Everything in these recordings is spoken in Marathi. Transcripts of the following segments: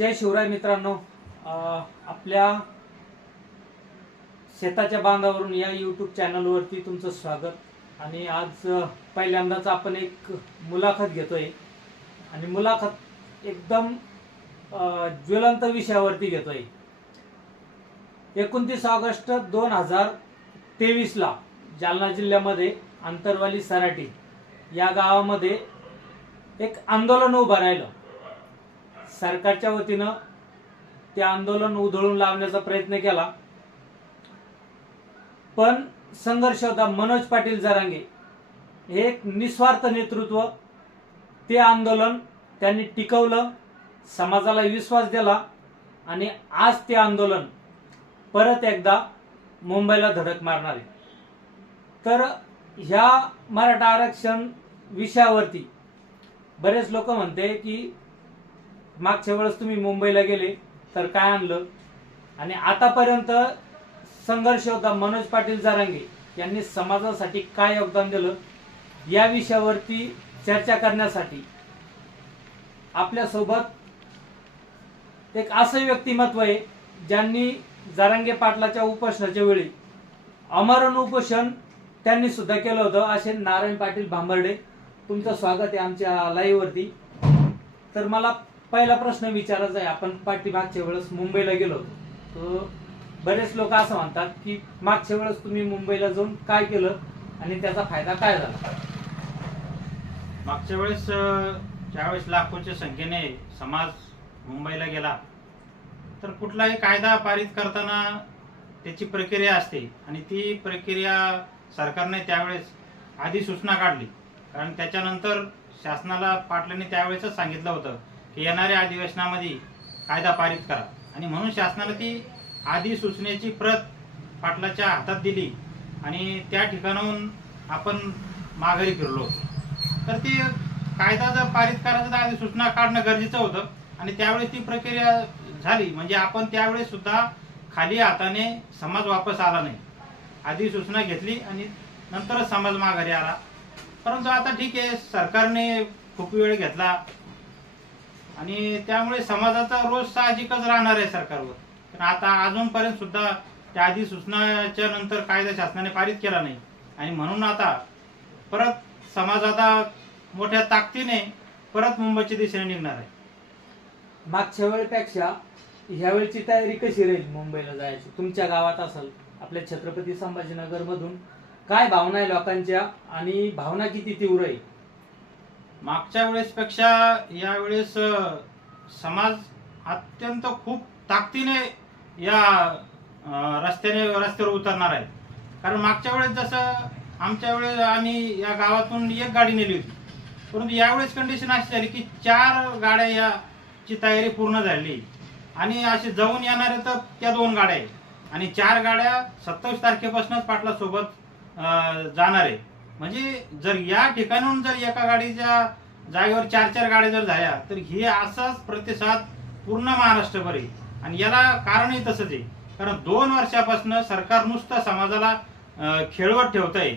जय शिवराय मित्रांनो. आपल्या शेताच्या बांधावरून या यूट्यूब चॅनलवरती तुमचं स्वागत. आणि आज पहिल्यांदाच आपण एक मुलाखत घेतोय. आणि मुलाखत एकदम ज्वलंत विषयावरती घेतोय. एकोणतीस ऑगस्ट दोन हजार तेवीसला जालना जिल्ह्यामध्ये आंतरवाली सराटी या गावामध्ये एक आंदोलन उभं राहिलं. सरकारच्या वतीनं ते आंदोलन उधळून लावण्याचा प्रयत्न केला. पण संघर्ष होता. मनोज पाटील जरांगे हे एक निस्वार्थ नेतृत्व ते आंदोलन त्यांनी टिकवलं समाजाला विश्वास दिला आणि आज ते आंदोलन परत एकदा मुंबईला धडक मारणार आहे. तर ह्या मराठा आरक्षण विषयावरती बरेच लोक म्हणते की मागच्या वेळेस तुम्ही मुंबईला गेले तर काय आणलं? आणि आतापर्यंत संघर्ष होता मनोज पाटील जारांगे यांनी समाजासाठी काय योगदान दिलं? या विषयावरती चर्चा करण्यासाठी आपल्यासोबत एक असं व्यक्तिमत्व आहे ज्यांनी जारांगे पाटलाच्या उपोषणाच्या वेळी अमरण उपोषण त्यांनी सुद्धा केलं होतं. असे नारायण पाटील भांबर्डे तुमचं स्वागत आहे आमच्या लाईव्हवरती तर मला पहिला प्रश्न विचारायचा आहे. आपण पाठीमागच्या वेळेस मुंबईला गेलो होतो. तर बरेच लोक असं म्हणतात की मागच्या वेळेस तुम्ही मुंबईला जाऊन काय केलं आणि त्याचा फायदा काय झाला? मागच्या वेळेस ज्यावेळेस लाखोच्या संख्येने समाज मुंबईला गेला तर कुठलाही कायदा पारित करताना त्याची प्रक्रिया असते. आणि ती प्रक्रिया सरकारने त्यावेळेस आधी सूचना काढली. कारण त्याच्यानंतर शासनाला पाटलांनी त्यावेळेसच सांगितलं होतं की येणाऱ्या अधिवेशनामध्ये कायदा पारित करा. आणि म्हणून शासनाने ती आधी सूचनेची प्रत पाटलाच्या हातात दिली आणि त्या ठिकाणाहून आपण माघारी फिरलो. तर ती कायदा जर पारित करायचा तर आधी सूचना काढणं गरजेचं होतं आणि त्यावेळेस ती प्रक्रिया झाली. म्हणजे आपण त्यावेळेस सुद्धा खाली हाताने समाज वापस आला नाही. आधी सूचना घेतली आणि नंतरच समाज माघारी आला. परंतु आता ठीक आहे सरकारने खूप वेळ घेतला. आणि त्यामुळे समाजाचा रोज साहजिकच राहणार आहे सरकारवर. पण आता अजूनपर्यंत सुद्धा त्या आधी सूचनाच्या नंतर कायदा शासनाने पारित केला नाही. आणि म्हणून आता परत समाज आता मोठ्या ताकदीने परत मुंबईच्या दिशेने निघणार आहे. मागच्या वेळेपेक्षा ह्या वेळची तयारी कशी राहील मुंबईला जायची? तुमच्या गावात असेल आपल्या छत्रपती संभाजीनगर मधून काय भावना आहे लोकांच्या? आणि भावना किती तीव्र आहे? मागच्या वेळेसपेक्षा यावेळेस समाज अत्यंत खूप ताकदीने या रस्त्याने रस्त्यावर उतरणार आहे. कारण मागच्या वेळेस जसं आमच्या वेळेस आम्ही या गावातून एक गाडी नेली होती. परंतु यावेळेस कंडिशन अशी झाली की चार गाड्या याची तयारी पूर्ण झाली. आणि असे जाऊन येणारे तर त्या दोन गाड्या आहे आणि चार गाड्या सत्तावीस तारखेपासूनच पाटला सोबत जाणार आहे म्हणजे जर या ठिकाणाहून जर एका गाडीच्या जागेवर चार चार गाड्या जर झाल्या तर हे असाच प्रतिसाद पूर्ण महाराष्ट्रभर आहे. आणि याला कारणही तसंच आहे. कारण दोन वर्षापासून सरकार नुसतं समाजाला खेळवत खेळवत ठेवतंय.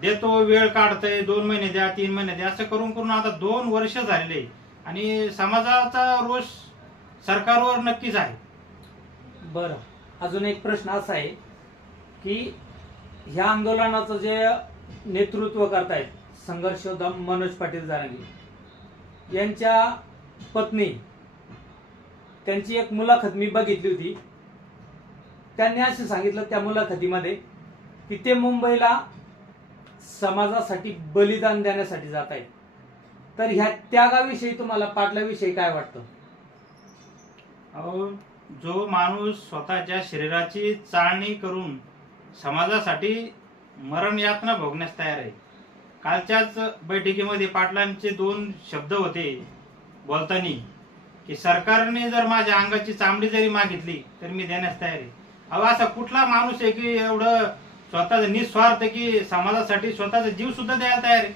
देतो वेळ काढतंय दोन महिने द्या तीन महिने द्या असं करून करून आता दोन वर्ष झालेले आहे. आणि समाजाचा रोष सरकारवर नक्कीच आहे. बरं. अजून एक प्रश्न असा आहे की ह्या आंदोलनाचं जे नेतृत्व करतायत. संघर्षोधम मनोज पाटील जारांगे. यांच्या पत्नी त्यांची एक मुलाखत मी बघितली होती. त्यांनी असे सांगितलं त्या मुलाखतीमध्ये की ते मुंबईला समाजासाठी बलिदान देण्यासाठी जात आहेत तर ह्या त्यागाविषयी तुम्हाला पाटलाविषयी काय वाटतं? अहो जो माणूस स्वतःच्या शरीराची चाळणी करून समाजासाठी मरण यातना भोगण्यास तयार आहे. कालच्याच बैठकीमध्ये पाटलांचे दोन शब्द होते. बोलताना की सरकारने जर माझ्या अंगाची चामडी जरी मागितली तर मी देण्यास तयार आहे. अहो असा कुठला माणूस आहे की एवढं स्वतःचं निस्वार्थ की समाजासाठी स्वतःचा जीव सुद्धा द्यायला तयार आहे?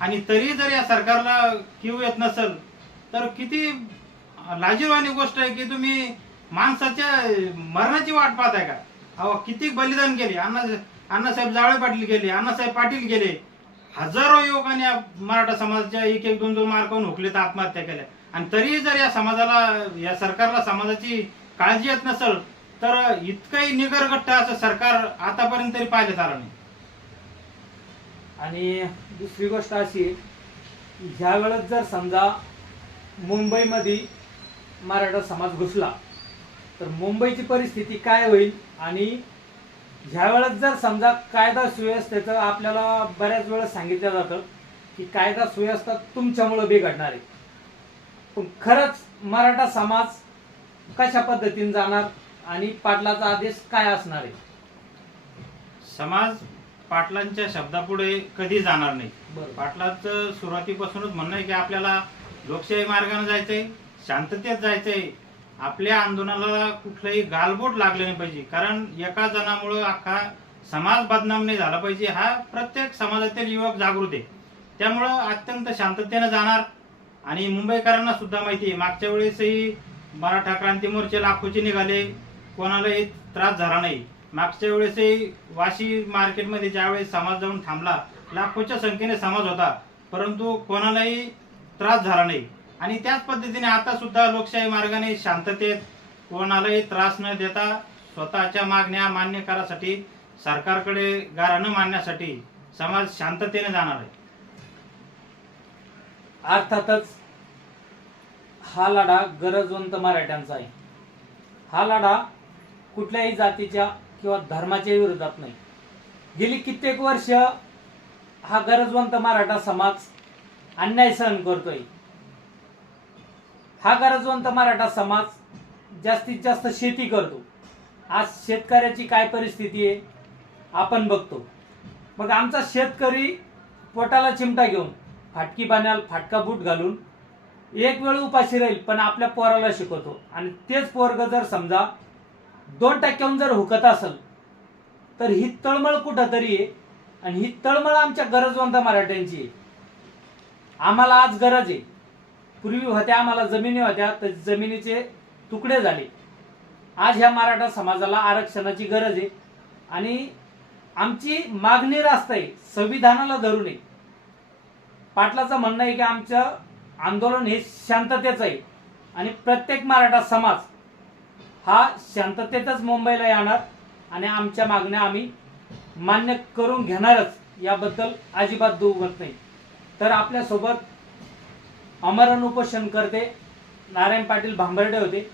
आणि तरी जर या सरकारला किव येत नसेल तर किती लाजीरवाणी गोष्ट आहे की तुम्ही माणसाच्या मरणाची वाट पाहताय का? अहो किती बलिदान केले. अण्णा अण्णासाहेब जावळे पाटील गेले अण्णासाहेब पाटील गेले. हजारो युवकांनी या मराठा समाजाच्या एक एक दोन दोन मार्कावून हुकले तर आत्महत्या केल्या. आणि तरीही जर या समाजाला या सरकारला समाजाची काळजी येत नसेल तर इतकंही निगरगट्ट असं सरकार आतापर्यंत तरी पाहिलं आलं नाही. आणि दुसरी गोष्ट अशी आहे, ह्या वेळेस जर समजा मुंबईमध्ये मराठा समाज घुसला तर मुंबईची परिस्थिती काय होईल आणि ह्या वेळेस जर समजा कायदा सुव्यवस्थेचं आपल्याला बऱ्याच वेळेस सांगितलं जातं की कायदा सुव्यवस्था तुमच्यामुळं बिघडणार आहे. पण खरंच मराठा समाज कशा पद्धतीने जाणार आणि पाटलाचा आदेश काय असणार आहे? समाज पाटलांच्या शब्दापुढे कधी जाणार नाही. बरोबर पाटलाचं सुरुवातीपासूनच म्हणणं आहे की आपल्याला लोकशाही मार्गाने जायचंय शांततेत जायचंय आपल्या आंदोलनाला कुठलंही गालबोट लागलं नाही पाहिजे. कारण एका जणामुळं अख्खा समाज बदनाम नाही झाला पाहिजे. हा प्रत्येक समाजातील युवक जागृत आहे. त्यामुळं अत्यंत शांततेनं जाणार. आणि मुंबईकरांना सुद्धा माहिती आहे मागच्या वेळेसही मराठा क्रांती मोर्चे लाखोचे निघाले. कोणालाही त्रास झाला नाही. मागच्या वेळेसही वाशी मार्केटमध्ये ज्यावेळेस समाज जाऊन थांबला लाखोच्या संख्येने समाज होता. परंतु कोणालाही त्रास झाला नाही. आणि त्याच पद्धतीने आता सुद्धा लोकशाही मार्गाने शांततेत कोणालाही त्रास न देता स्वतःच्या मागण्या मान्य करासाठी सरकारकडे गारा न मानण्यासाठी समाज शांततेने जाणार आहे. अर्थातच हा लढा गरजवंत मराठ्यांचा आहे. हा लढा कुठल्याही जातीच्या किंवा धर्माच्या विरोधात नाही. गेली कित्येक वर्ष हा गरजवंत मराठा समाज अन्याय सहन करतोय. हा गरजवंत मराठा समाज जास्तीत जास्त शेती करतो. आज शेतकऱ्याची काय परिस्थिती आहे आपण बघतो. मग आमचा शेतकरी पोटाला चिमटा घेऊन फाटकी पाण्याला फाटका बूट घालून एक वेळ उपाशी राहील पण आपल्या पोराला शिकवतो. आणि तेच पोरग जर समजा दोन टक्क्याहून जर हुकत असेल तर ही तळमळ कुठं तरी आहे आणि ही तळमळ आमच्या गरजवंत मराठ्यांची आहे. आम्हाला आज गरज आहे. पूर्वी होत्या आम्हाला जमिनी होत्या तर जमिनीचे तुकडे झाले. आज ह्या मराठा समाजाला आरक्षणाची गरज आहे. आणि आमची मागणी रास्त आहे संविधानाला धरून आहे पाटलाचं म्हणणं आहे की आमचं आंदोलन हे शांततेचं आहे. आणि प्रत्येक मराठा समाज हा शांततेतच मुंबईला येणार आणि आमच्या मागण्या आम्ही मान्य करून घेणारच याबद्दल अजिबात दुमत नाही. तर आपल्यासोबत अमरण उपोषण करते. नारायण पाटील भांबर्डे होते.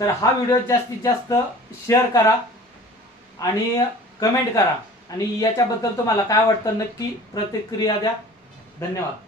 तर हा व्हिडिओ जास्तीत जास्त शेअर करा आणि कमेंट करा. आणि याच्याबद्दल तुम्हाला काय वाटतं नक्की प्रतिक्रिया द्या. धन्यवाद.